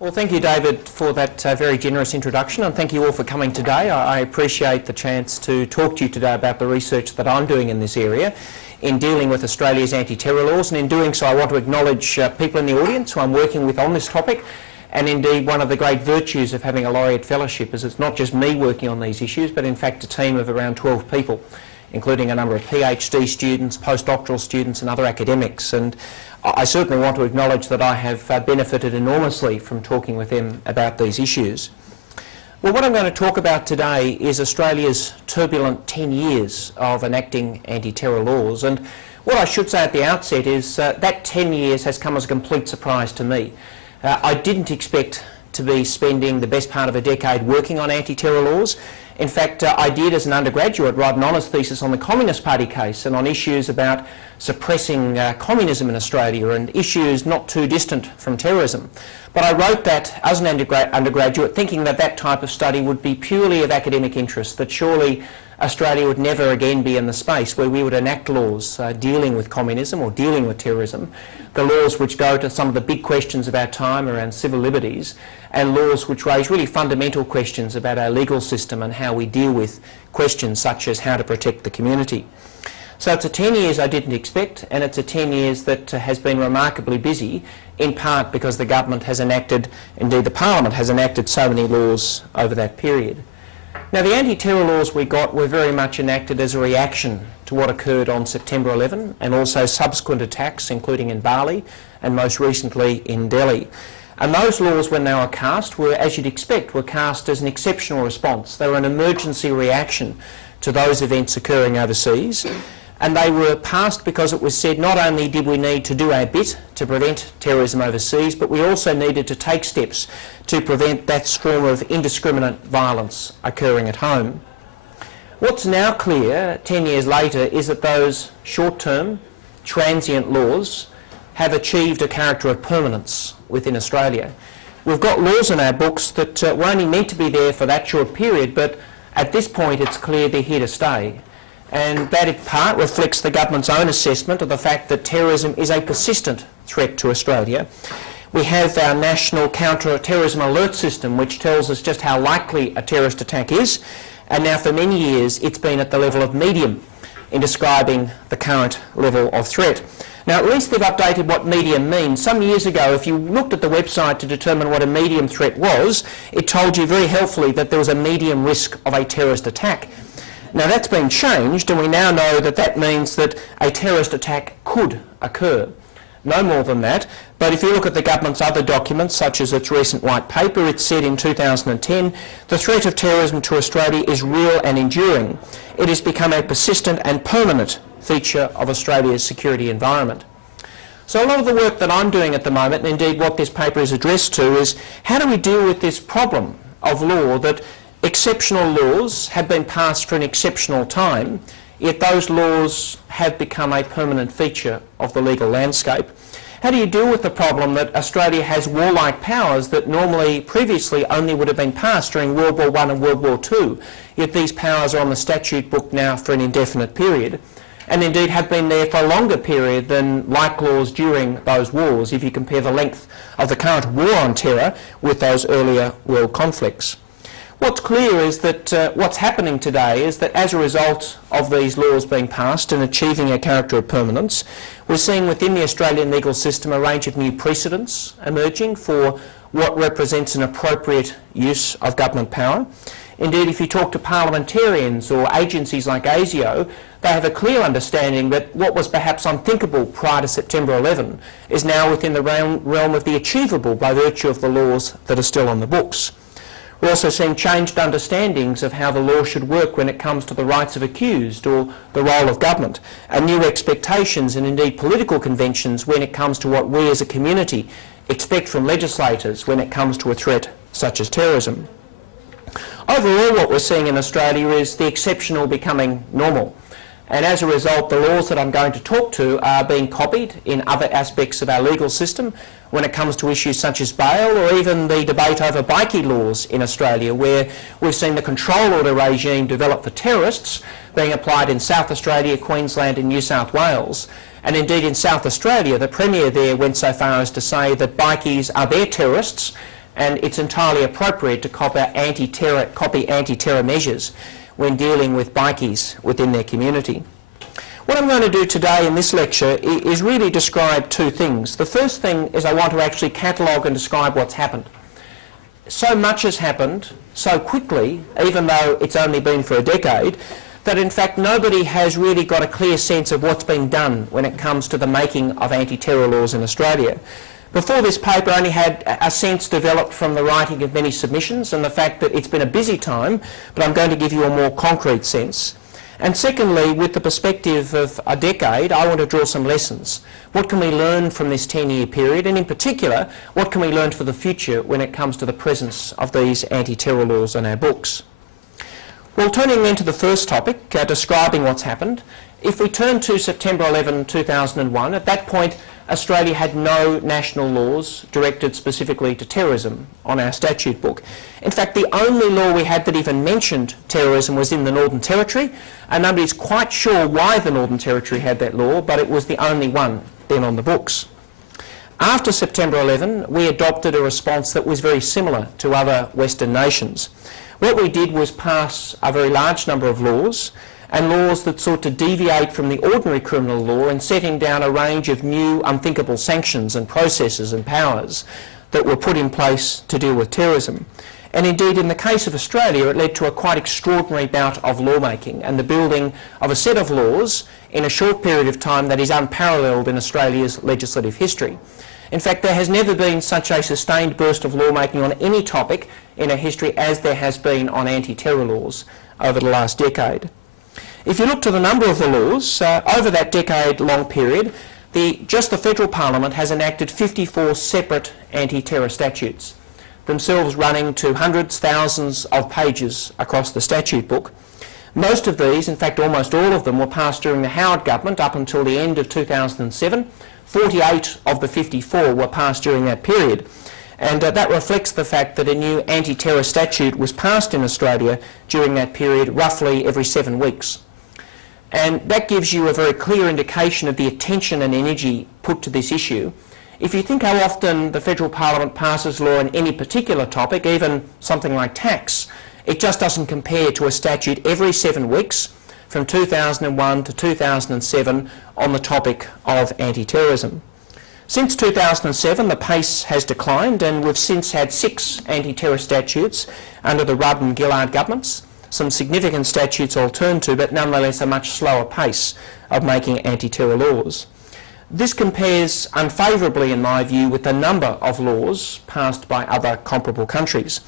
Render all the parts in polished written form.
Well, thank you, David, for that very generous introduction, and thank you all for coming today. I appreciate the chance to talk to you today about the research that I'm doing in this area in dealing with Australia's anti-terror laws, and in doing so I want to acknowledge people in the audience who I'm working with on this topic. And indeed, one of the great virtues of having a laureate fellowship is it's not just me working on these issues, but in fact a team of around 12 people, including a number of PhD students, postdoctoral students and other academics. And I certainly want to acknowledge that I have benefited enormously from talking with them about these issues. Well, what I'm going to talk about today is Australia's turbulent 10 years of enacting anti-terror laws. And what I should say at the outset is that 10 years has come as a complete surprise to me. I didn't expect to be spending the best part of a decade working on anti-terror laws. In fact, I did as an undergraduate write an honours thesis on the Communist Party case and on issues about suppressing communism in Australia and issues not too distant from terrorism. But I wrote that as an undergraduate thinking that that type of study would be purely of academic interest, that surely Australia would never again be in the space where we would enact laws dealing with communism or dealing with terrorism, the laws which go to some of the big questions of our time around civil liberties, and laws which raise really fundamental questions about our legal system and how we deal with questions such as how to protect the community. So it's a 10 years I didn't expect, and it's a 10 years that has been remarkably busy, in part because the government has enacted, indeed the Parliament has enacted so many laws over that period. Now, the anti-terror laws we got were very much enacted as a reaction to what occurred on September 11 and also subsequent attacks, including in Bali and most recently in Delhi. And those laws, when they were cast, were, as you'd expect, were cast as an exceptional response. They were an emergency reaction to those events occurring overseas. And they were passed because it was said not only did we need to do our bit to prevent terrorism overseas, but we also needed to take steps to prevent that form of indiscriminate violence occurring at home. What's now clear, 10 years later, is that those short-term, transient laws have achieved a character of permanence within Australia. We've got laws in our books that were only meant to be there for that short period, but at this point it's clear they're here to stay. And that in part reflects the government's own assessment of the fact that terrorism is a persistent threat to Australia. We have our national counter-terrorism alert system, which tells us just how likely a terrorist attack is, and now for many years it's been at the level of medium in describing the current level of threat. Now, at least they've updated what medium means. Some years ago, if you looked at the website to determine what a medium threat was, it told you very helpfully that there was a medium risk of a terrorist attack. Now, that's been changed, and we now know that that means that a terrorist attack could occur. No more than that. But if you look at the government's other documents, such as its recent white paper, it said in 2010, the threat of terrorism to Australia is real and enduring. It has become a persistent and permanent feature of Australia's security environment. So a lot of the work that I'm doing at the moment, and indeed what this paper is addressed to, is how do we deal with this problem of law that exceptional laws have been passed for an exceptional time, yet those laws have become a permanent feature of the legal landscape. How do you deal with the problem that Australia has warlike powers that normally previously only would have been passed during World War I and World War II, yet these powers are on the statute book now for an indefinite period, and indeed have been there for a longer period than like laws during those wars, if you compare the length of the current war on terror with those earlier world conflicts. What's clear is that what's happening today is that as a result of these laws being passed and achieving a character of permanence, we're seeing within the Australian legal system a range of new precedents emerging for what represents an appropriate use of government power. Indeed, if you talk to parliamentarians or agencies like ASIO, they have a clear understanding that what was perhaps unthinkable prior to September 11 is now within the realm of the achievable by virtue of the laws that are still on the books. We're also seeing changed understandings of how the law should work when it comes to the rights of accused or the role of government, and new expectations and indeed political conventions when it comes to what we as a community expect from legislators when it comes to a threat such as terrorism. Overall, what we're seeing in Australia is the exceptional becoming normal. And as a result, the laws that I'm going to talk to are being copied in other aspects of our legal system when it comes to issues such as bail, or even the debate over bikie laws in Australia, where we've seen the control order regime developed for terrorists being applied in South Australia, Queensland and New South Wales. And indeed in South Australia, the Premier there went so far as to say that bikies are their terrorists and it's entirely appropriate to copy anti-terror measures when dealing with bikies within their community. What I'm going to do today in this lecture is really describe two things. The first thing is I want to actually catalogue and describe what's happened. So much has happened so quickly, even though it's only been for a decade, that in fact nobody has really got a clear sense of what's been done when it comes to the making of anti-terror laws in Australia. Before this paper, I only had a sense developed from the writing of many submissions and the fact that it's been a busy time, but I'm going to give you a more concrete sense. And secondly, with the perspective of a decade, I want to draw some lessons. What can we learn from this 10-year period, and in particular, what can we learn for the future when it comes to the presence of these anti-terror laws in our books? Well, turning then to the first topic, describing what's happened, if we turn to September 11, 2001, at that point Australia had no national laws directed specifically to terrorism on our statute book. In fact, the only law we had that even mentioned terrorism was in the Northern Territory, and nobody's quite sure why the Northern Territory had that law, but it was the only one then on the books. After September 11, we adopted a response that was very similar to other Western nations. What we did was pass a very large number of laws, and laws that sought to deviate from the ordinary criminal law in setting down a range of new unthinkable sanctions and processes and powers that were put in place to deal with terrorism. And indeed, in the case of Australia, it led to a quite extraordinary bout of lawmaking and the building of a set of laws in a short period of time that is unparalleled in Australia's legislative history. In fact, there has never been such a sustained burst of lawmaking on any topic in our history as there has been on anti-terror laws over the last decade. If you look to the number of the laws, over that decade-long period, just the Federal Parliament has enacted 54 separate anti-terror statutes, themselves running to hundreds, thousands of pages across the statute book. Most of these, in fact almost all of them, were passed during the Howard government up until the end of 2007. 48 of the 54 were passed during that period. And that reflects the fact that a new anti-terror statute was passed in Australia during that period roughly every 7 weeks. And that gives you a very clear indication of the attention and energy put to this issue. If you think how often the Federal Parliament passes law on any particular topic, even something like tax, it just doesn't compare to a statute every 7 weeks from 2001 to 2007 on the topic of anti-terrorism. Since 2007, the pace has declined, and we've since had 6 anti-terror statutes under the Rudd and Gillard governments. Some significant statutes I'll turn to, but nonetheless a much slower pace of making anti-terror laws. This compares unfavourably, in my view, with the number of laws passed by other comparable countries.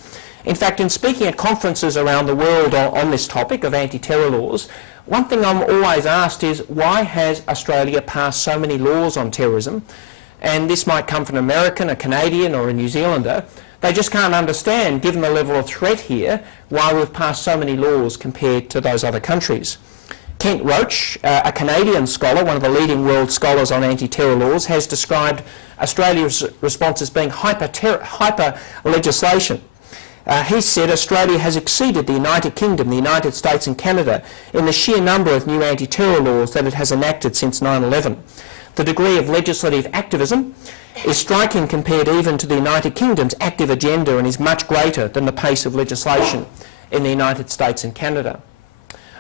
In fact, in speaking at conferences around the world on this topic of anti-terror laws, one thing I'm always asked is, why has Australia passed so many laws on terrorism? And this might come from an American, a Canadian or a New Zealander. They just can't understand, given the level of threat here, why we've passed so many laws compared to those other countries. Kent Roach, a Canadian scholar, one of the leading world scholars on anti-terror laws, has described Australia's response as being hyper legislation. He said Australia has exceeded the United Kingdom, the United States and Canada in the sheer number of new anti-terror laws that it has enacted since 9/11. The degree of legislative activism is striking compared even to the United Kingdom's active agenda, and is much greater than the pace of legislation in the United States and Canada.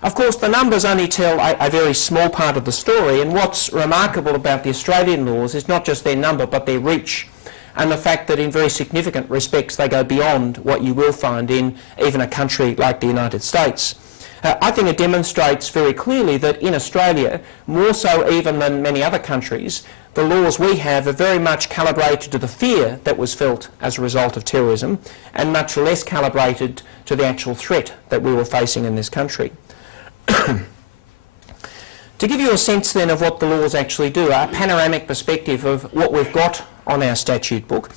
Of course, the numbers only tell a very small part of the story, and what's remarkable about the Australian laws is not just their number but their reach, and the fact that in very significant respects they go beyond what you will find in even a country like the United States. I think it demonstrates very clearly that in Australia, more so even than many other countries, the laws we have are very much calibrated to the fear that was felt as a result of terrorism, and much less calibrated to the actual threat that we were facing in this country. To give you a sense then of what the laws actually do, a panoramic perspective of what we've got on our statute book,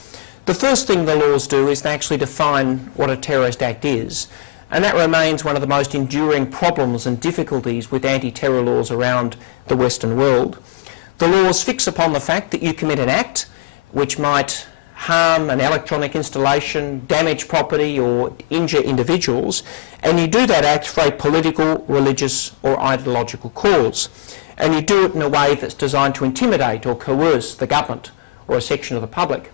the first thing the laws do is they actually define what a terrorist act is. And that remains one of the most enduring problems and difficulties with anti-terror laws around the Western world. The laws fix upon the fact that you commit an act which might harm an electronic installation, damage property or injure individuals, and you do that act for a political, religious or ideological cause. And you do it in a way that's designed to intimidate or coerce the government or a section of the public.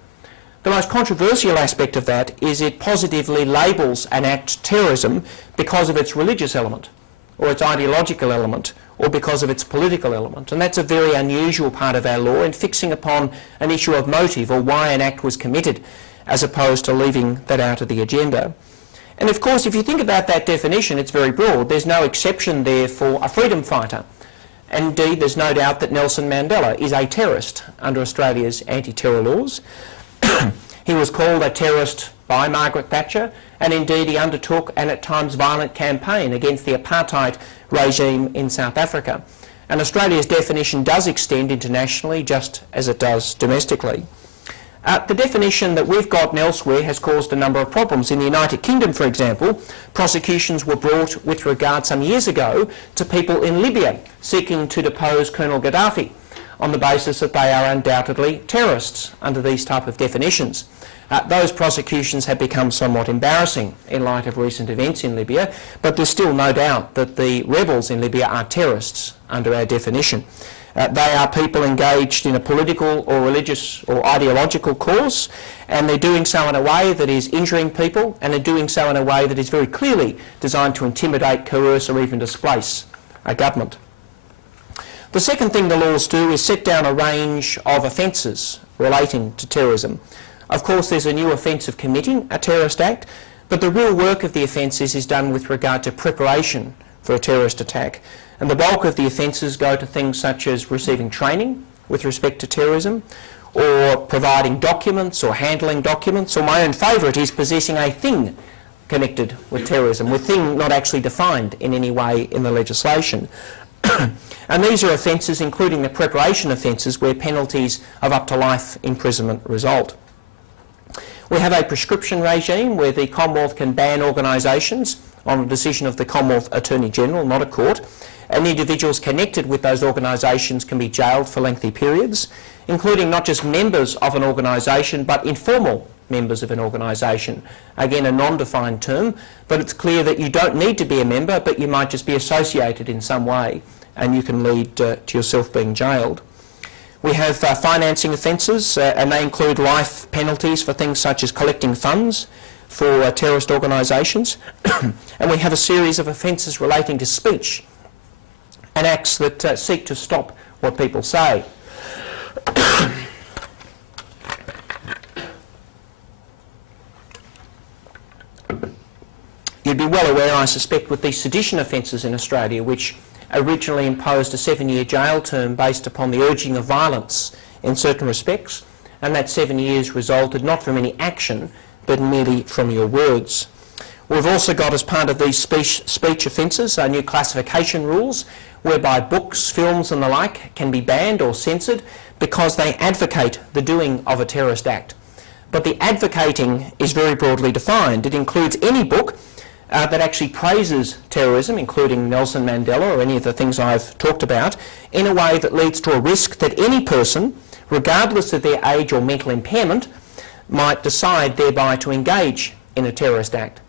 The most controversial aspect of that is it positively labels an act terrorism because of its religious element, or its ideological element, or because of its political element. And that's a very unusual part of our law in fixing upon an issue of motive or why an act was committed, as opposed to leaving that out of the agenda. And of course, if you think about that definition, it's very broad. There's no exception there for a freedom fighter. And indeed, there's no doubt that Nelson Mandela is a terrorist under Australia's anti-terror laws. He was called a terrorist by Margaret Thatcher, and indeed he undertook an at times violent campaign against the apartheid regime in South Africa. And Australia's definition does extend internationally just as it does domestically. The definition that we've got elsewhere has caused a number of problems. In the United Kingdom, for example, prosecutions were brought with regard some years ago to people in Libya seeking to depose Colonel Gaddafi on the basis that they are undoubtedly terrorists under these type of definitions. Those prosecutions have become somewhat embarrassing in light of recent events in Libya, but there's still no doubt that the rebels in Libya are terrorists under our definition. They are people engaged in a political or religious or ideological cause, and they're doing so in a way that is injuring people, and they're doing so in a way that is very clearly designed to intimidate, coerce or even displace a government. The second thing the laws do is set down a range of offences relating to terrorism. Of course, there's a new offence of committing a terrorist act, but the real work of the offences is done with regard to preparation for a terrorist attack. And the bulk of the offences go to things such as receiving training with respect to terrorism, or providing documents or handling documents, or my own favourite is possessing a thing connected with terrorism, with thing not actually defined in any way in the legislation. And these are offences, including the preparation offences, where penalties of up to life imprisonment result. We have a prescription regime where the Commonwealth can ban organisations on the decision of the Commonwealth Attorney-General, not a court, and individuals connected with those organisations can be jailed for lengthy periods, including not just members of an organisation but informal members of an organisation. Again, a non-defined term, but it's clear that you don't need to be a member, but you might just be associated in some way, and you can lead to yourself being jailed. We have financing offences, and they include life penalties for things such as collecting funds for terrorist organisations. And we have a series of offences relating to speech and acts that seek to stop what people say. You'd be well aware, I suspect, with these sedition offences in Australia, which originally imposed a 7-year jail term based upon the urging of violence in certain respects, and that 7 years resulted not from any action but merely from your words. We've also got, as part of these speech offences, new classification rules whereby books, films and the like can be banned or censored because they advocate the doing of a terrorist act. But the advocating is very broadly defined. It includes any book that actually praises terrorism, including Nelson Mandela or any of the things I've talked about, in a way that leads to a risk that any person, regardless of their age or mental impairment, might decide thereby to engage in a terrorist act.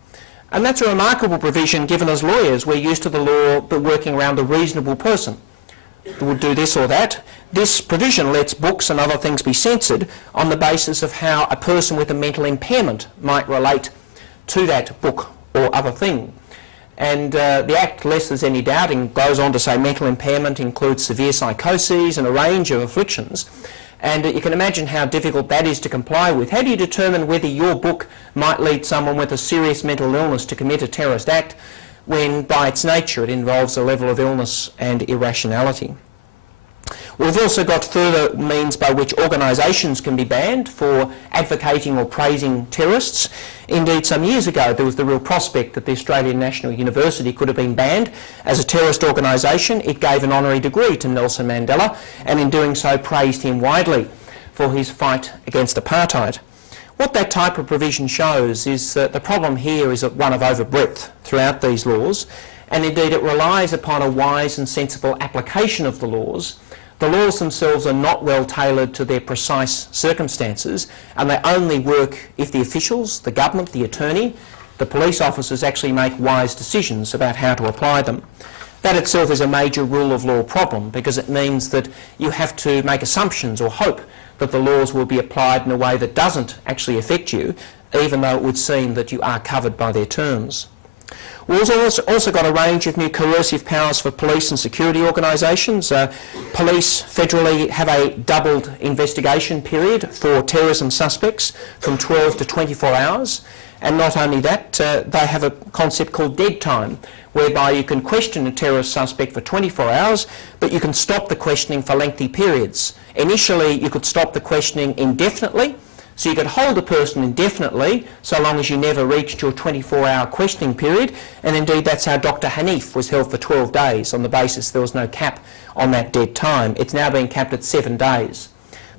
And that's a remarkable provision, given as lawyers we're used to the law but working around the reasonable person who would do this or that. This provision lets books and other things be censored on the basis of how a person with a mental impairment might relate to that book or other thing. And the Act, lest there's any doubting, goes on to say mental impairment includes severe psychoses and a range of afflictions. And you can imagine how difficult that is to comply with. How do you determine whether your book might lead someone with a serious mental illness to commit a terrorist act when, by its nature, it involves a level of illness and irrationality? We've also got further means by which organisations can be banned for advocating or praising terrorists. Indeed, some years ago there was the real prospect that the Australian National University could have been banned as a terrorist organisation. It gave an honorary degree to Nelson Mandela, and in doing so praised him widely for his fight against apartheid. What that type of provision shows is that the problem here is one of overbreadth throughout these laws, and indeed it relies upon a wise and sensible application of the laws. The laws themselves are not well tailored to their precise circumstances, and they only work if the officials, the government, the attorney, the police officers actually make wise decisions about how to apply them. That itself is a major rule of law problem, because it means that you have to make assumptions or hope that the laws will be applied in a way that doesn't actually affect you, even though it would seem that you are covered by their terms. We've also got a range of new coercive powers for police and security organisations. Police federally have a doubled investigation period for terrorism suspects from 12 to 24 hours. And not only that, they have a concept called dead time, whereby you can question a terrorist suspect for 24 hours, but you can stop the questioning for lengthy periods. Initially, you could stop the questioning indefinitely, so you could hold a person indefinitely so long as you never reached your 24-hour questioning period, and indeed that's how Dr. Hanif was held for 12 days on the basis there was no cap on that dead time. It's now been capped at 7 days,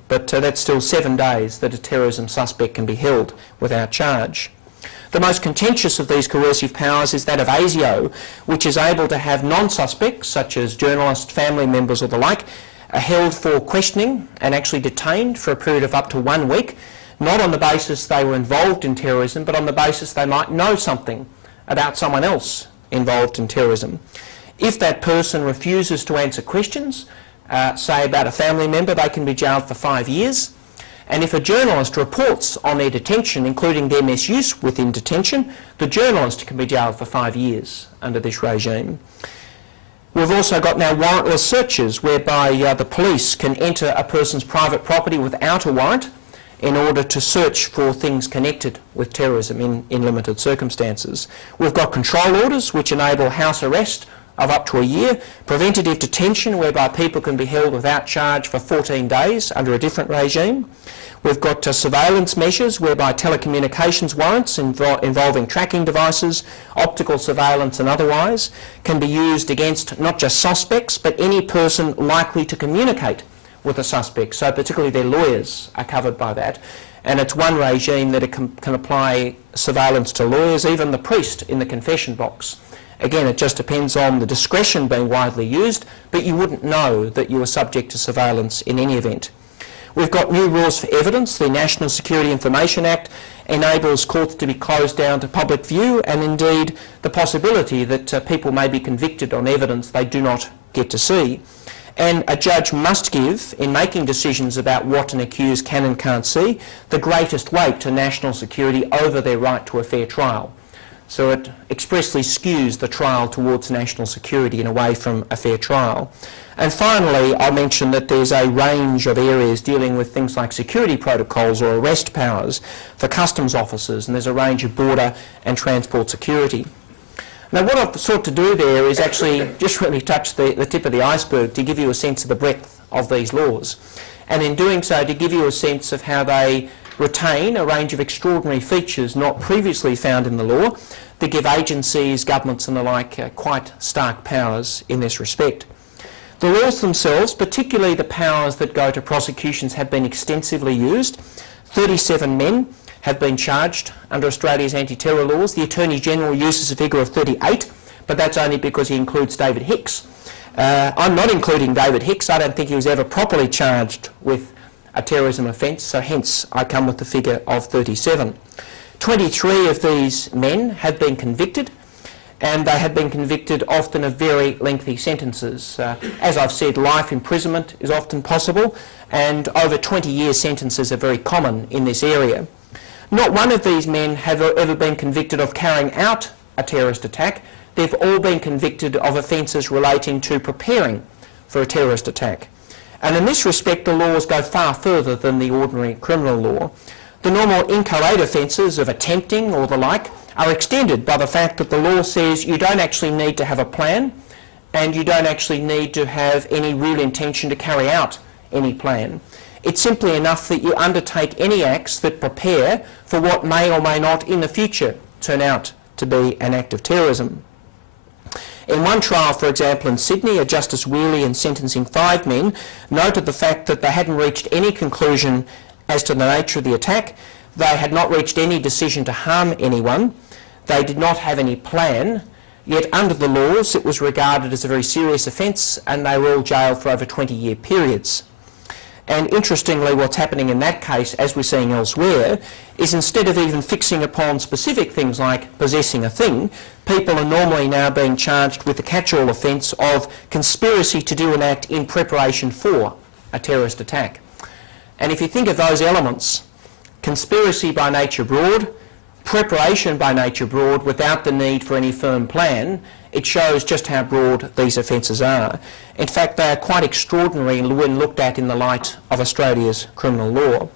but that's still 7 days that a terrorism suspect can be held without charge. The most contentious of these coercive powers is that of ASIO, which is able to have non-suspects, such as journalists, family members or the like, held for questioning and actually detained for a period of up to 1 week, not on the basis they were involved in terrorism, but on the basis they might know something about someone else involved in terrorism. If that person refuses to answer questions, say about a family member, they can be jailed for 5 years. And if a journalist reports on their detention, including their misuse within detention, the journalist can be jailed for 5 years under this regime. We've also got now warrantless searches, whereby the police can enter a person's private property without a warrant in order to search for things connected with terrorism in limited circumstances. We've got control orders which enable house arrest of up to a year, preventative detention whereby people can be held without charge for 14 days under a different regime. We've got surveillance measures whereby telecommunications warrants involving tracking devices, optical surveillance and otherwise can be used against not just suspects but any person likely to communicate with a suspect, so particularly their lawyers are covered by that. And it's one regime that it can apply surveillance to lawyers, even the priest in the confession box. Again, it just depends on the discretion being widely used, but you wouldn't know that you were subject to surveillance in any event. We've got new rules for evidence. The National Security Information Act enables courts to be closed down to public view, and indeed the possibility that people may be convicted on evidence they do not get to see. And a judge must give, in making decisions about what an accused can and can't see, the greatest weight to national security over their right to a fair trial. So it expressly skews the trial towards national security and away from a fair trial. And finally, I mentioned that there's a range of areas dealing with things like security protocols or arrest powers for customs officers, and there's a range of border and transport security. Now, what I've sought to do there is actually just really touch the tip of the iceberg to give you a sense of the breadth of these laws. And in doing so, to give you a sense of how they retain a range of extraordinary features not previously found in the law that give agencies, governments and the like quite stark powers in this respect. The laws themselves, particularly the powers that go to prosecutions, have been extensively used. 37 men have been charged under Australia's anti-terror laws. The Attorney-General uses a figure of 38, but that's only because he includes David Hicks. I'm not including David Hicks. I don't think he was ever properly charged with a terrorism offence, so hence I come with the figure of 37. 23 of these men have been convicted, and they have been convicted often of very lengthy sentences. As I've said, life imprisonment is often possible, and over 20-year sentences are very common in this area. Not one of these men have ever been convicted of carrying out a terrorist attack. They've all been convicted of offences relating to preparing for a terrorist attack. And in this respect, the laws go far further than the ordinary criminal law. The normal inchoate offences of attempting or the like are extended by the fact that the law says you don't actually need to have a plan and you don't actually need to have any real intention to carry out any plan. It's simply enough that you undertake any acts that prepare for what may or may not in the future turn out to be an act of terrorism. In one trial, for example, in Sydney, a Justice Wheely, in sentencing 5 men, noted the fact that they hadn't reached any conclusion as to the nature of the attack. They had not reached any decision to harm anyone. They did not have any plan, yet under the laws it was regarded as a very serious offence, and they were all jailed for over 20-year periods. And interestingly, what's happening in that case, as we're seeing elsewhere, is instead of even fixing upon specific things like possessing a thing, people are normally now being charged with the catch-all offence of conspiracy to do an act in preparation for a terrorist attack. And if you think of those elements, conspiracy by nature broad, preparation by nature broad without the need for any firm plan, it shows just how broad these offences are. In fact, they are quite extraordinary when looked at in the light of Australia's criminal law.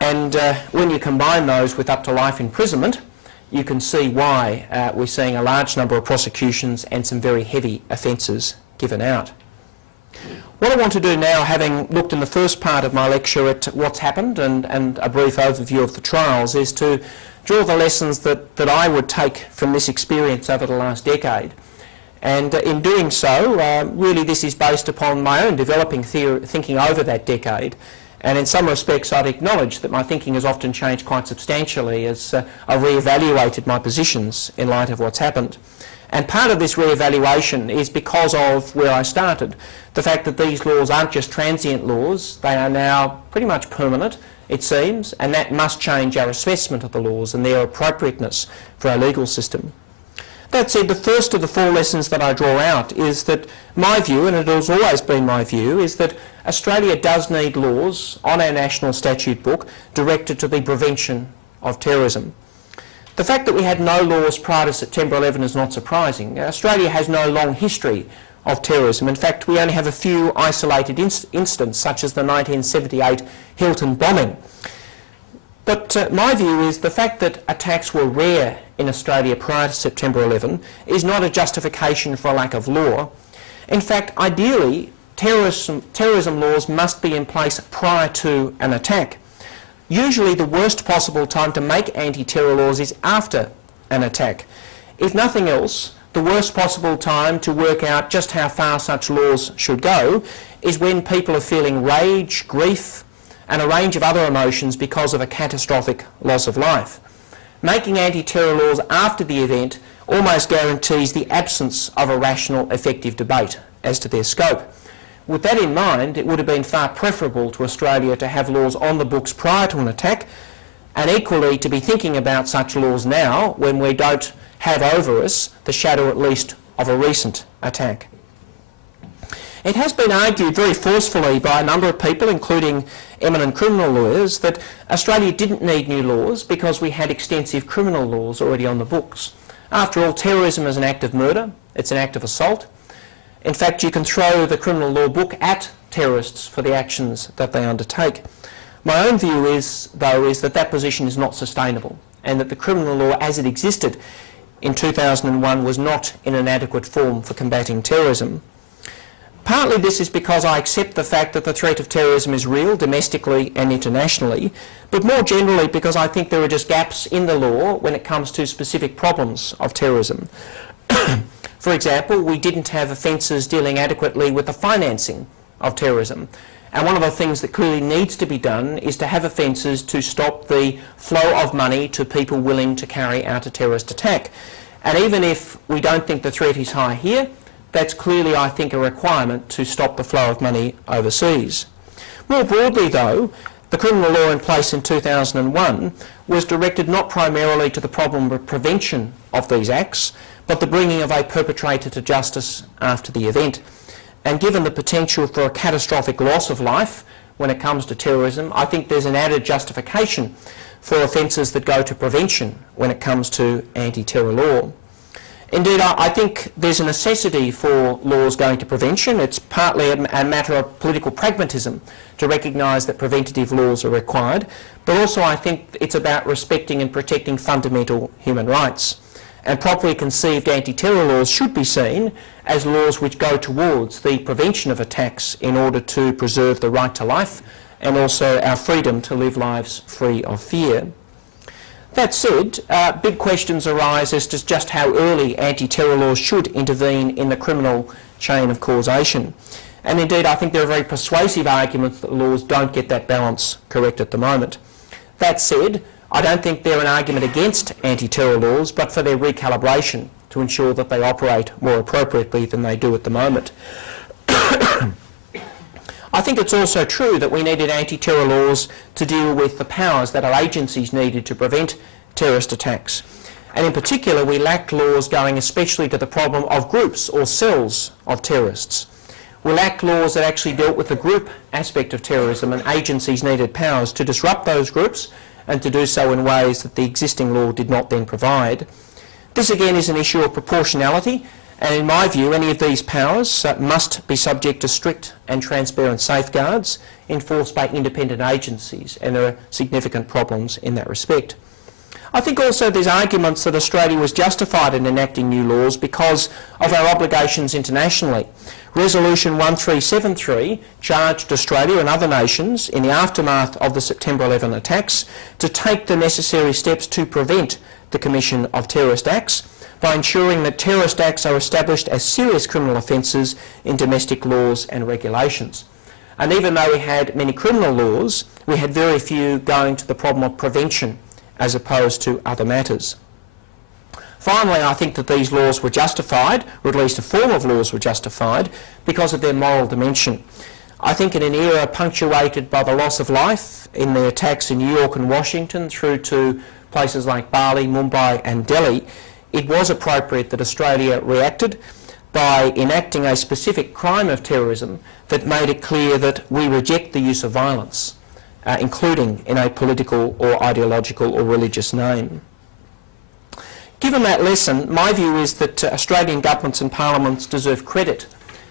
And when you combine those with up to life imprisonment, you can see why we're seeing a large number of prosecutions and some very heavy offences given out. What I want to do now, having looked in the first part of my lecture at what's happened and a brief overview of the trials, is to draw the lessons that I would take from this experience over the last decade. And in doing so, really this is based upon my own developing thinking over that decade. And in some respects I'd acknowledge that my thinking has often changed quite substantially as I've re-evaluated my positions in light of what's happened. And part of this re-evaluation is because of where I started. The fact that these laws aren't just transient laws, they are now pretty much permanent, it seems, and that must change our assessment of the laws and their appropriateness for our legal system. That said, the first of the four lessons that I draw out is that my view, and it has always been my view, is that Australia does need laws on our national statute book directed to the prevention of terrorism. The fact that we had no laws prior to September 11 is not surprising. Australia has no long history of terrorism. In fact, we only have a few isolated incidents, such as the 1978 Hilton bombing. But my view is the fact that attacks were rare in Australia prior to September 11 is not a justification for a lack of law. In fact, ideally, terrorism laws must be in place prior to an attack. Usually the worst possible time to make anti-terror laws is after an attack. If nothing else, the worst possible time to work out just how far such laws should go is when people are feeling rage, grief, and a range of other emotions because of a catastrophic loss of life. Making anti-terror laws after the event almost guarantees the absence of a rational, effective debate as to their scope. With that in mind, it would have been far preferable to Australia to have laws on the books prior to an attack, and equally to be thinking about such laws now when we don't have over us the shadow at least of a recent attack. It has been argued very forcefully by a number of people, including eminent criminal lawyers, that Australia didn't need new laws because we had extensive criminal laws already on the books. After all, terrorism is an act of murder, it's an act of assault. In fact, you can throw the criminal law book at terrorists for the actions that they undertake. My own view is, though, is that that position is not sustainable, and that the criminal law as it existed in 2001 was not in an adequate form for combating terrorism. Partly this is because I accept the fact that the threat of terrorism is real, domestically and internationally, but more generally because I think there are just gaps in the law when it comes to specific problems of terrorism. For example, we didn't have offences dealing adequately with the financing of terrorism. And one of the things that clearly needs to be done is to have offences to stop the flow of money to people willing to carry out a terrorist attack. And even if we don't think the threat is high here, that's clearly, I think, a requirement to stop the flow of money overseas. More broadly, though, the criminal law in place in 2001 was directed not primarily to the problem of prevention of these acts, but the bringing of a perpetrator to justice after the event. And given the potential for a catastrophic loss of life when it comes to terrorism, I think there's an added justification for offences that go to prevention when it comes to anti-terror law. Indeed, I think there's a necessity for laws going to prevention. It's partly a matter of political pragmatism to recognise that preventative laws are required, but also I think it's about respecting and protecting fundamental human rights. And properly conceived anti-terror laws should be seen as laws which go towards the prevention of attacks in order to preserve the right to life and also our freedom to live lives free of fear. That said, big questions arise as to just how early anti-terror laws should intervene in the criminal chain of causation. And indeed, I think there are very persuasive arguments that laws don't get that balance correct at the moment. That said, I don't think they're an argument against anti-terror laws, but for their recalibration to ensure that they operate more appropriately than they do at the moment. I think it's also true that we needed anti-terror laws to deal with the powers that our agencies needed to prevent terrorist attacks. And in particular, we lacked laws going especially to the problem of groups or cells of terrorists. we lacked laws that actually dealt with the group aspect of terrorism, and agencies needed powers to disrupt those groups and to do so in ways that the existing law did not then provide. This again is an issue of proportionality, and in my view any of these powers must be subject to strict and transparent safeguards enforced by independent agencies, and there are significant problems in that respect. I think also there's arguments that Australia was justified in enacting new laws because of our obligations internationally. Resolution 1373 charged Australia and other nations in the aftermath of the September 11 attacks to take the necessary steps to prevent the commission of terrorist acts by ensuring that terrorist acts are established as serious criminal offences in domestic laws and regulations. And even though we had many criminal laws, we had very few going to the problem of prevention as opposed to other matters. Finally, I think that these laws were justified, or at least a form of laws were justified, because of their moral dimension. I think in an era punctuated by the loss of life in the attacks in New York and Washington through to places like Bali, Mumbai and Delhi, it was appropriate that Australia reacted by enacting a specific crime of terrorism that made it clear that we reject the use of violence, including in a political or ideological or religious name. Given that lesson, my view is that Australian governments and parliaments deserve credit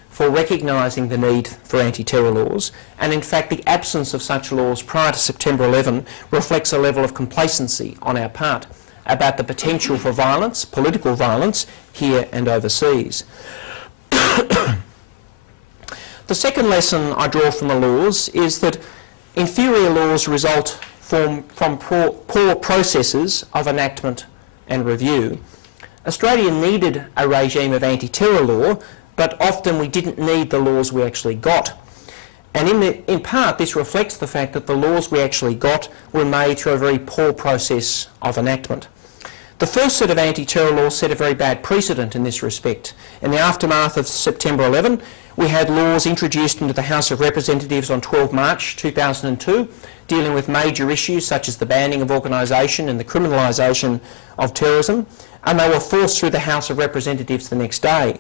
for recognising the need for anti-terror laws, and in fact the absence of such laws prior to September 11 reflects a level of complacency on our part about the potential for violence, political violence, here and overseas. The second lesson I draw from the laws is that inferior laws result from poor processes of enactment and review. Australia needed a regime of anti-terror law, but often we didn't need the laws we actually got. And in part this reflects the fact that the laws we actually got were made through a very poor process of enactment. The first set of anti-terror laws set a very bad precedent in this respect. In the aftermath of September 11, we had laws introduced into the House of Representatives on 12 March 2002 dealing with major issues such as the banning of organisation and the criminalisation of terrorism, and they were forced through the House of Representatives the next day.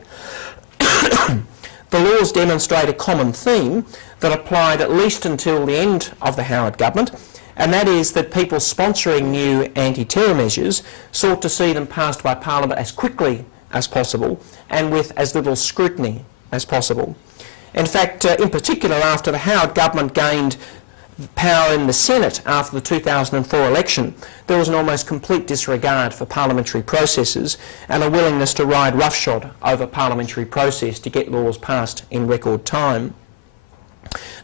The laws demonstrate a common theme that applied at least until the end of the Howard government, and that is that people sponsoring new anti-terror measures sought to see them passed by Parliament as quickly as possible and with as little scrutiny as possible. In fact, in particular, after the Howard government gained power in the Senate after the 2004 election, there was an almost complete disregard for parliamentary processes and a willingness to ride roughshod over parliamentary process to get laws passed in record time.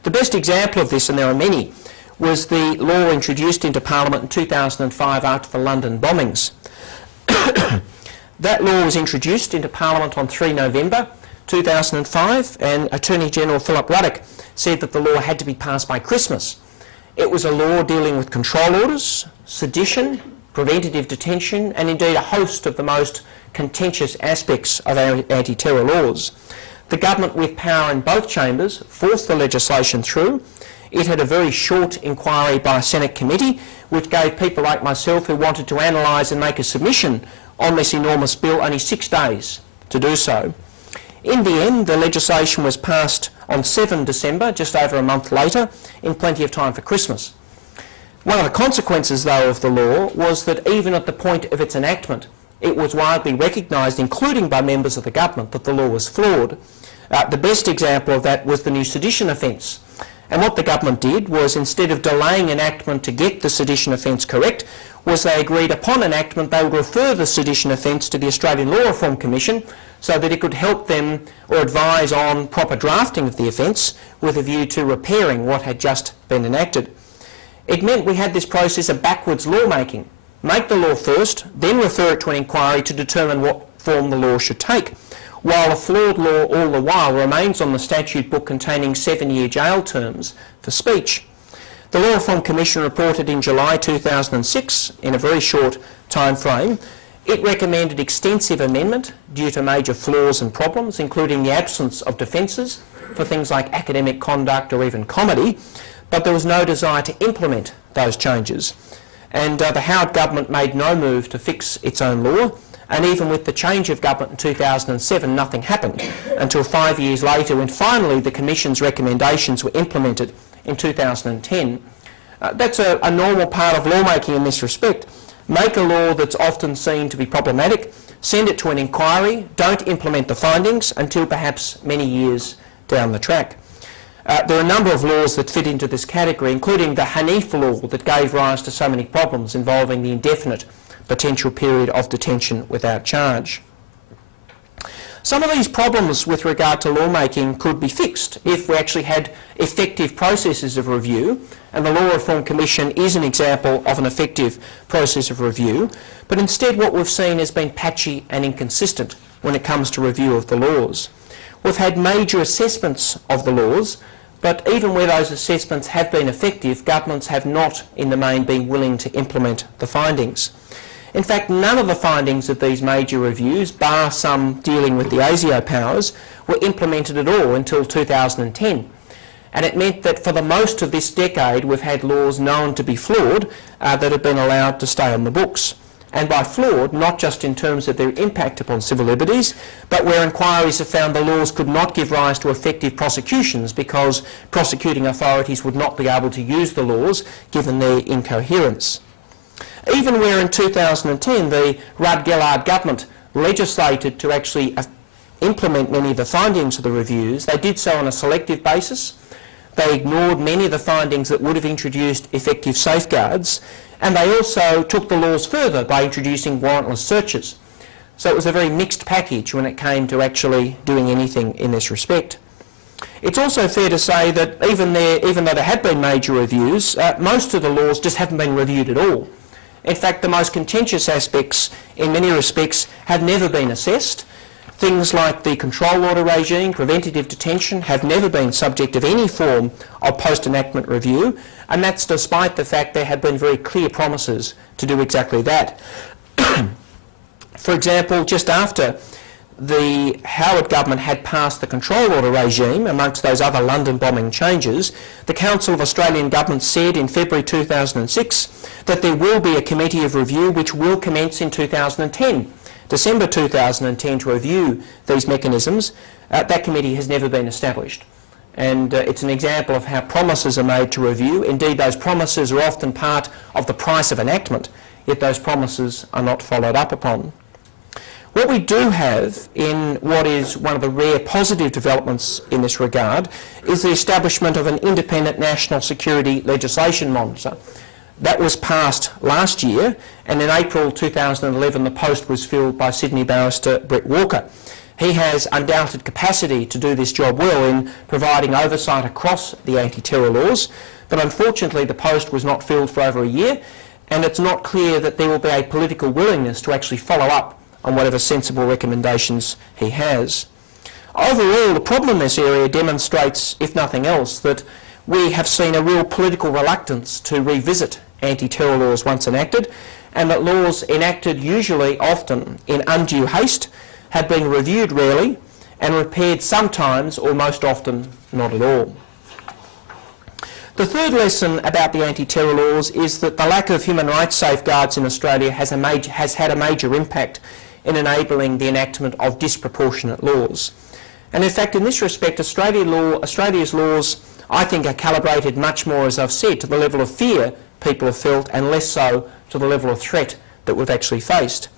The best example of this, and there are many, was the law introduced into Parliament in 2005 after the London bombings. That law was introduced into Parliament on 3 November 2005, and Attorney General Philip Ruddock said that the law had to be passed by Christmas. It was a law dealing with control orders, sedition, preventative detention, and indeed a host of the most contentious aspects of our anti-terror laws. The government, with power in both chambers, forced the legislation through. It had a very short inquiry by a Senate committee, which gave people like myself who wanted to analyse and make a submission on this enormous bill only 6 days to do so. In the end, the legislation was passed on 7 December, just over a month later, in plenty of time for Christmas. One of the consequences, though, of the law was that even at the point of its enactment, it was widely recognised, including by members of the government, that the law was flawed. The best example of that was the new sedition offence. And what the government did was, instead of delaying enactment to get the sedition offence correct, was they agreed upon enactment they would refer the sedition offence to the Australian Law Reform Commission so that it could help them or advise on proper drafting of the offence with a view to repairing what had just been enacted. It meant we had this process of backwards lawmaking. Make the law first, then refer it to an inquiry to determine what form the law should take, while a flawed law all the while remains on the statute book containing 7-year jail terms for speech. The Law Reform Commission reported in July 2006, in a very short time frame. It recommended extensive amendment due to major flaws and problems, including the absence of defences for things like academic conduct or even comedy, but there was no desire to implement those changes. And the Howard government made no move to fix its own law, And even with the change of government in 2007, nothing happened until 5 years later, when finally the Commission's recommendations were implemented in 2010. That's a normal part of lawmaking in this respect. Make a law that's often seen to be problematic, send it to an inquiry, don't implement the findings until perhaps many years down the track. There are a number of laws that fit into this category, including the Hanif law that gave rise to so many problems involving the indefinite potential period of detention without charge. Some of these problems with regard to lawmaking could be fixed if we actually had effective processes of review, and the Law Reform Commission is an example of an effective process of review, but instead what we've seen has been patchy and inconsistent when it comes to review of the laws. We've had major assessments of the laws, but even where those assessments have been effective, governments have not in the main been willing to implement the findings. In fact, none of the findings of these major reviews, bar some dealing with the ASIO powers, were implemented at all until 2010. And it meant that for the most of this decade we've had laws known to be flawed that have been allowed to stay on the books. And by flawed, not just in terms of their impact upon civil liberties, but where inquiries have found the laws could not give rise to effective prosecutions because prosecuting authorities would not be able to use the laws given their incoherence. Even where in 2010 the Rudd-Gillard government legislated to actually implement many of the findings of the reviews, they did so on a selective basis. They ignored many of the findings that would have introduced effective safeguards, and they also took the laws further by introducing warrantless searches. So it was a very mixed package when it came to actually doing anything in this respect. It's also fair to say that even though there have been major reviews, most of the laws just haven't been reviewed at all. In fact, the most contentious aspects in many respects have never been assessed. Things like the control order regime, preventative detention, have never been subject of any form of post-enactment review, and that's despite the fact there have been very clear promises to do exactly that. For example, just after the Howard government had passed the control order regime, amongst those other London bombing changes, the Council of Australian Governments said in February 2006 that there will be a committee of review which will commence in 2010. December 2010 to review these mechanisms. That committee has never been established. And it's an example of how promises are made to review. Indeed, those promises are often part of the price of enactment, yet those promises are not followed up upon. What we do have in what is one of the rare positive developments in this regard is the establishment of an independent national security legislation monitor. That was passed last year, and in April 2011 the post was filled by Sydney barrister Brett Walker. He has undoubted capacity to do this job well in providing oversight across the anti-terror laws, but unfortunately the post was not filled for over a year, and it's not clear that there will be a political willingness to actually follow up on whatever sensible recommendations he has. Overall, the problem in this area demonstrates, if nothing else, that we have seen a real political reluctance to revisit anti-terror laws once enacted, and that laws enacted usually often in undue haste have been reviewed rarely and repaired sometimes or most often not at all. The third lesson about the anti-terror laws is that the lack of human rights safeguards in Australia has had a major impact in enabling the enactment of disproportionate laws. And in fact, in this respect, Australia's laws, I think, are calibrated much more, as I've said, to the level of fear people have felt and less so to the level of threat that we've actually faced.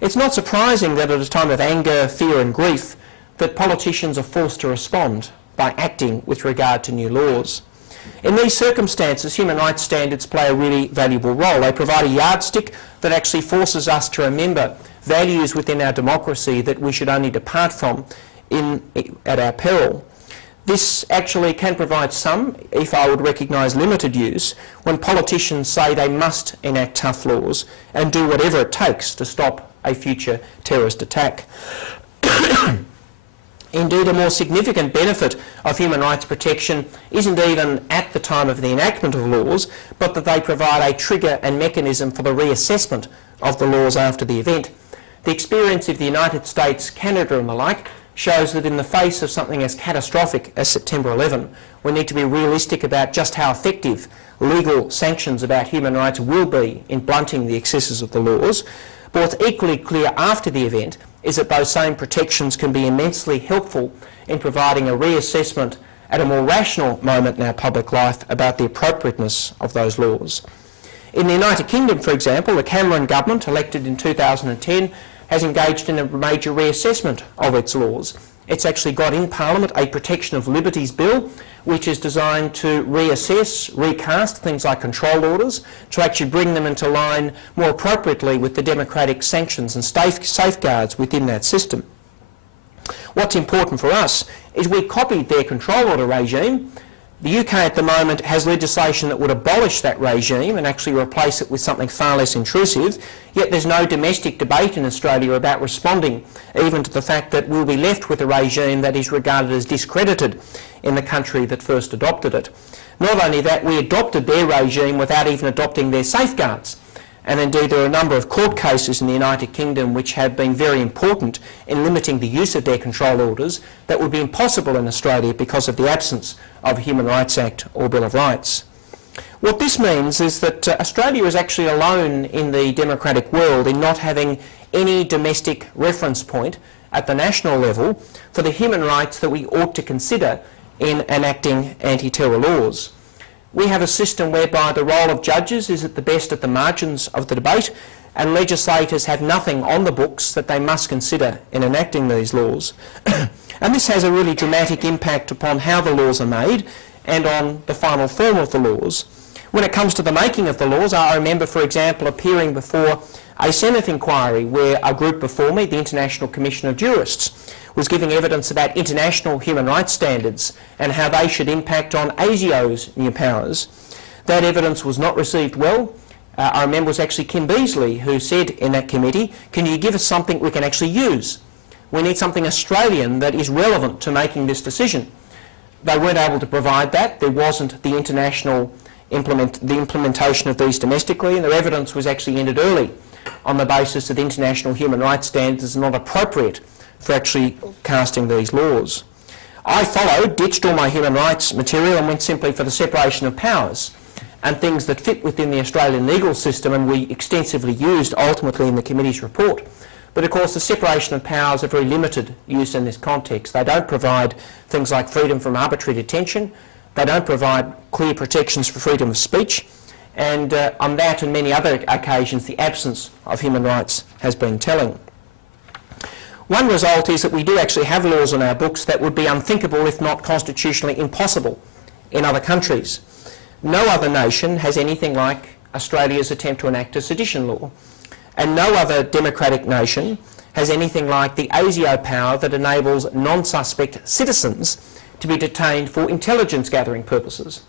It's not surprising that at a time of anger, fear and grief that politicians are forced to respond by acting with regard to new laws. In these circumstances, human rights standards play a really valuable role. They provide a yardstick that actually forces us to remember values within our democracy that we should only depart from at our peril. This actually can provide some, if I would recognise limited use, when politicians say they must enact tough laws and do whatever it takes to stop a future terrorist attack. Indeed, a more significant benefit of human rights protection isn't even at the time of the enactment of laws, but that they provide a trigger and mechanism for the reassessment of the laws after the event. The experience of the United States, Canada and the like shows that in the face of something as catastrophic as September 11, we need to be realistic about just how effective legal sanctions about human rights will be in blunting the excesses of the laws. But what's equally clear after the event is that those same protections can be immensely helpful in providing a reassessment at a more rational moment in our public life about the appropriateness of those laws. In the United Kingdom, for example, the Cameron government, elected in 2010, has engaged in a major reassessment of its laws. It's actually got in Parliament a Protection of Liberties Bill, which is designed to reassess, recast things like control orders, to actually bring them into line more appropriately with the democratic sanctions and safeguards within that system. What's important for us is we copied their control order regime. The UK at the moment has legislation that would abolish that regime and actually replace it with something far less intrusive, yet there's no domestic debate in Australia about responding even to the fact that we'll be left with a regime that is regarded as discredited in the country that first adopted it. Not only that, we adopted their regime without even adopting their safeguards. And indeed there are a number of court cases in the United Kingdom which have been very important in limiting the use of their control orders that would be impossible in Australia because of the absence of a Human Rights Act or Bill of Rights. What this means is that Australia is actually alone in the democratic world in not having any domestic reference point at the national level for the human rights that we ought to consider in enacting anti-terror laws. We have a system whereby the role of judges is at the best at the margins of the debate, and legislators have nothing on the books that they must consider in enacting these laws. And this has a really dramatic impact upon how the laws are made and on the final form of the laws. When it comes to the making of the laws, I remember, for example, appearing before a Senate inquiry where a group before me, the International Commission of Jurists, was giving evidence about international human rights standards and how they should impact on ASIO's new powers. That evidence was not received well. I remember it was actually Kim Beazley who said in that committee, can you give us something we can actually use? We need something Australian that is relevant to making this decision. They weren't able to provide that. There wasn't the international implementation of these domestically, and their evidence was actually ended early on the basis that international human rights standards are not appropriate for actually casting these laws. I followed, ditched all my human rights material and went simply for the separation of powers and things that fit within the Australian legal system, and we extensively used ultimately in the committee's report. But of course the separation of powers are very limited use in this context. They don't provide things like freedom from arbitrary detention, they don't provide clear protections for freedom of speech, and on that and many other occasions the absence of human rights has been telling. One result is that we do actually have laws on our books that would be unthinkable, if not constitutionally impossible, in other countries. No other nation has anything like Australia's attempt to enact a sedition law, and no other democratic nation has anything like the ASIO power that enables non-suspect citizens to be detained for intelligence gathering purposes.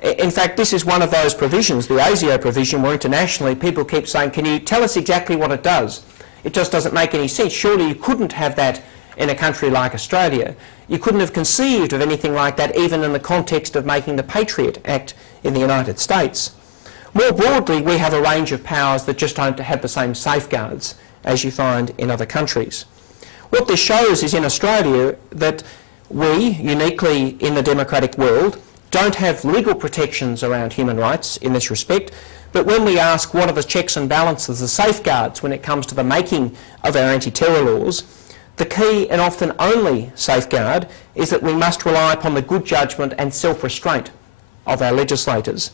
In fact, this is one of those provisions, the ASIO provision, where internationally people keep saying, can you tell us exactly what it does? It just doesn't make any sense. Surely you couldn't have that in a country like Australia. You couldn't have conceived of anything like that even in the context of making the Patriot Act in the United States. More broadly, we have a range of powers that just don't have the same safeguards as you find in other countries. What this shows is in Australia that we, uniquely in the democratic world, don't have legal protections around human rights in this respect, but when we ask what are the checks and balances, the safeguards when it comes to the making of our anti-terror laws, the key and often only safeguard is that we must rely upon the good judgment and self-restraint of our legislators.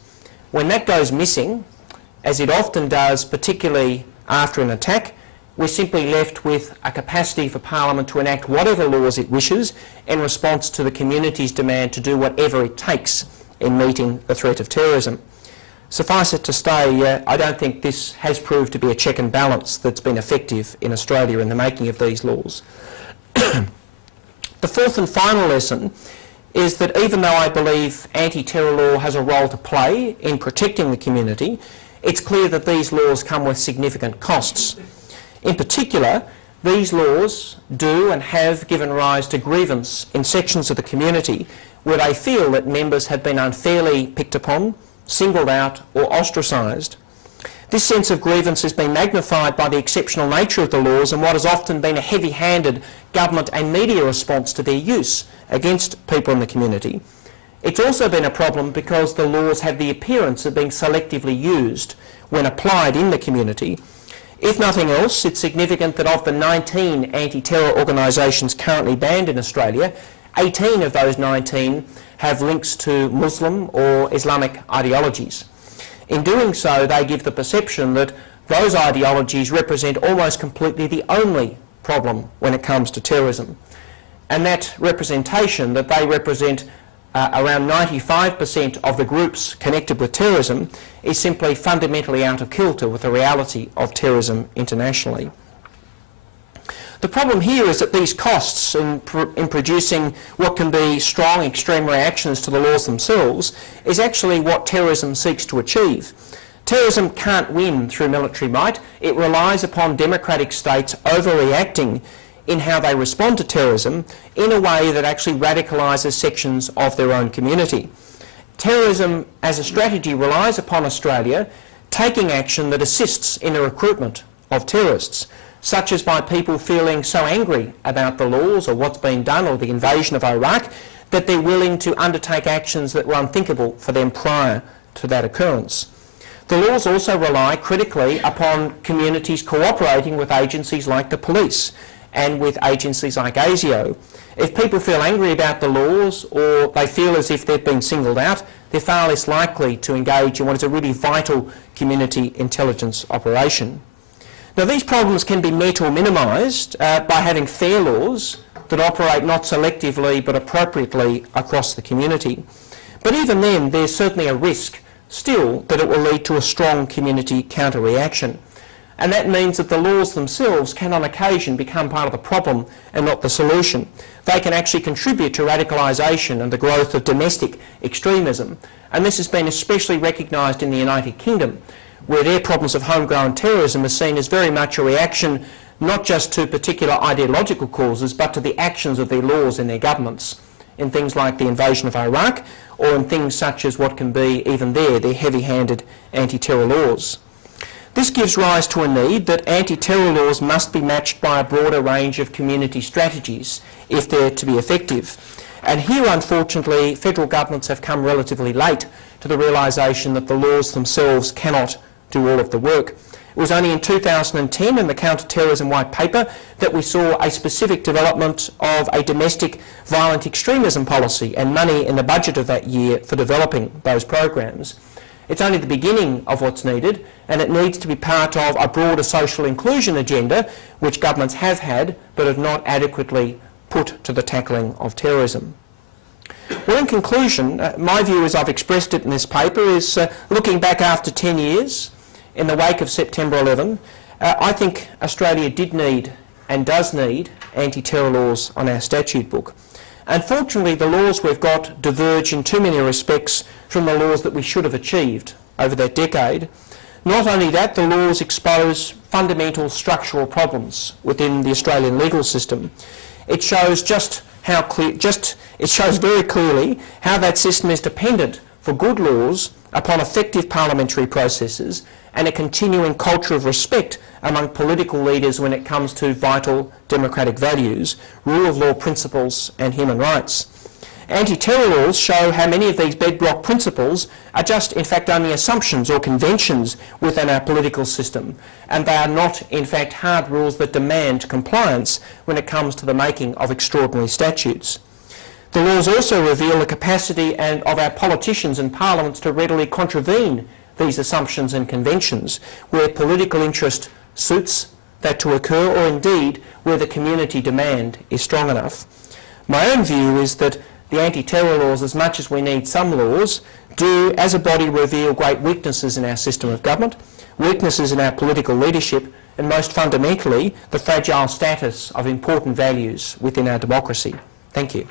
When that goes missing, as it often does, particularly after an attack, we're simply left with a capacity for Parliament to enact whatever laws it wishes in response to the community's demand to do whatever it takes in meeting the threat of terrorism. Suffice it to say, I don't think this has proved to be a check and balance that's been effective in Australia in the making of these laws. The fourth and final lesson is that even though I believe anti-terror law has a role to play in protecting the community, it's clear that these laws come with significant costs. In particular, these laws do and have given rise to grievance in sections of the community where they feel that members have been unfairly picked upon, singled out or ostracised. This sense of grievance has been magnified by the exceptional nature of the laws and what has often been a heavy-handed government and media response to their use against people in the community. It's also been a problem because the laws have the appearance of being selectively used when applied in the community, If nothing else, it's significant that of the 19 anti-terror organisations currently banned in Australia, 18 of those 19 have links to Muslim or Islamic ideologies. In doing so, they give the perception that those ideologies represent almost completely the only problem when it comes to terrorism. And that representation, that they represent around 95% of the groups connected with terrorism, is simply fundamentally out of kilter with the reality of terrorism internationally. The problem here is that these costs in producing what can be strong extreme reactions to the laws themselves is actually what terrorism seeks to achieve. Terrorism can't win through military might. It relies upon democratic states overreacting in how they respond to terrorism in a way that actually radicalises sections of their own community. Terrorism as a strategy relies upon Australia taking action that assists in the recruitment of terrorists, such as by people feeling so angry about the laws or what's been done or the invasion of Iraq that they're willing to undertake actions that were unthinkable for them prior to that occurrence. The laws also rely critically upon communities cooperating with agencies like the police and with agencies like ASIO. If people feel angry about the laws or they feel as if they've been singled out, they're far less likely to engage in what is a really vital community intelligence operation. Now, these problems can be met or minimised by having fair laws that operate not selectively but appropriately across the community. But even then, there's certainly a risk still that it will lead to a strong community counter-reaction. And that means that the laws themselves can on occasion become part of the problem and not the solution. They can actually contribute to radicalisation and the growth of domestic extremism. And this has been especially recognised in the United Kingdom, where their problems of homegrown terrorism are seen as very much a reaction not just to particular ideological causes but to the actions of their laws and their governments, in things like the invasion of Iraq or in things such as what can be, even there, their heavy-handed anti-terror laws. This gives rise to a need that anti-terror laws must be matched by a broader range of community strategies if they're to be effective. And here, unfortunately, federal governments have come relatively late to the realisation that the laws themselves cannot do all of the work. It was only in 2010 in the Counter-Terrorism White Paper that we saw a specific development of a domestic violent extremism policy and money in the budget of that year for developing those programs. It's only the beginning of what's needed, and it needs to be part of a broader social inclusion agenda which governments have had but have not adequately put to the tackling of terrorism. Well, in conclusion, my view as I've expressed it in this paper is looking back after 10 years in the wake of September 11, I think Australia did need and does need anti-terror laws on our statute book. Unfortunately, the laws we've got diverge in too many respects from the laws that we should have achieved over that decade. Not only that, the laws expose fundamental structural problems within the Australian legal system. It shows it shows very clearly how that system is dependent for good laws upon effective parliamentary processes and a continuing culture of respect among political leaders when it comes to vital democratic values, rule of law principles and human rights. Anti-terror laws show how many of these bedrock principles are just in fact only assumptions or conventions within our political system, and they are not in fact hard rules that demand compliance when it comes to the making of extraordinary statutes. The laws also reveal the capacity of our politicians and parliaments to readily contravene these assumptions and conventions where political interest suits that to occur, or indeed where the community demand is strong enough. My own view is that the anti-terror laws, as much as we need some laws, do as a body reveal great weaknesses in our system of government, weaknesses in our political leadership, and most fundamentally the fragile status of important values within our democracy. Thank you.